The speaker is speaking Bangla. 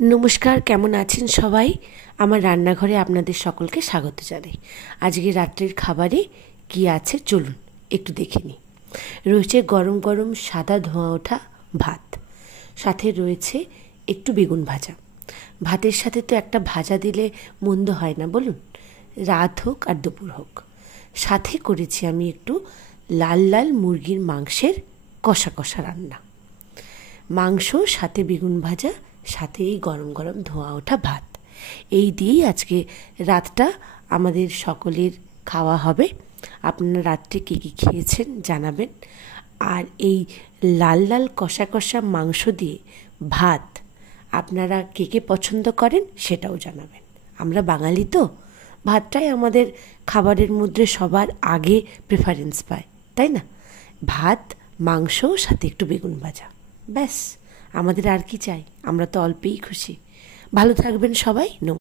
নমস্কার, কেমন আছেন সবাই? আমার রান্নাঘরে আপনাদের সকলকে স্বাগত জানাই। আজকে রাত্রির খাবারে কি আছে চলুন একটু দেখে নিই। রয়েছে গরম গরম সাদা ধোঁয়া ওঠা ভাত, সাথে রয়েছে একটু বেগুন ভাজা। ভাতের সাথে তো একটা ভাজা দিলে মন্দ হয় না বলুন, রাত হোক আর দুপুর হোক। সাথে করেছি আমি একটু লাল লাল মুরগির মাংসের কষা কষা রান্না। মাংস সাথে বেগুন ভাজা, সাথে এই গরম গরম ধোঁয়া ওঠা ভাত, এই দিয়েই আজকে রাতটা আমাদের সকলের খাওয়া হবে। আপনারা রাত্রে কী কী খেয়েছেন জানাবেন। আর এই লাল লাল কষা কষা মাংস দিয়ে ভাত আপনারা কে কে পছন্দ করেন সেটাও জানাবেন। আমরা বাঙালি তো, ভাতটাই আমাদের খাবারের মধ্যে সবার আগে প্রেফারেন্স পায়, তাই না? ভাত, মাংস, সাথে একটু বেগুন ভাজা, ব্যাস। আমাদের আর কি চাই? আমরা তো অল্পেই খুশি। ভালো থাকবেন সবাই।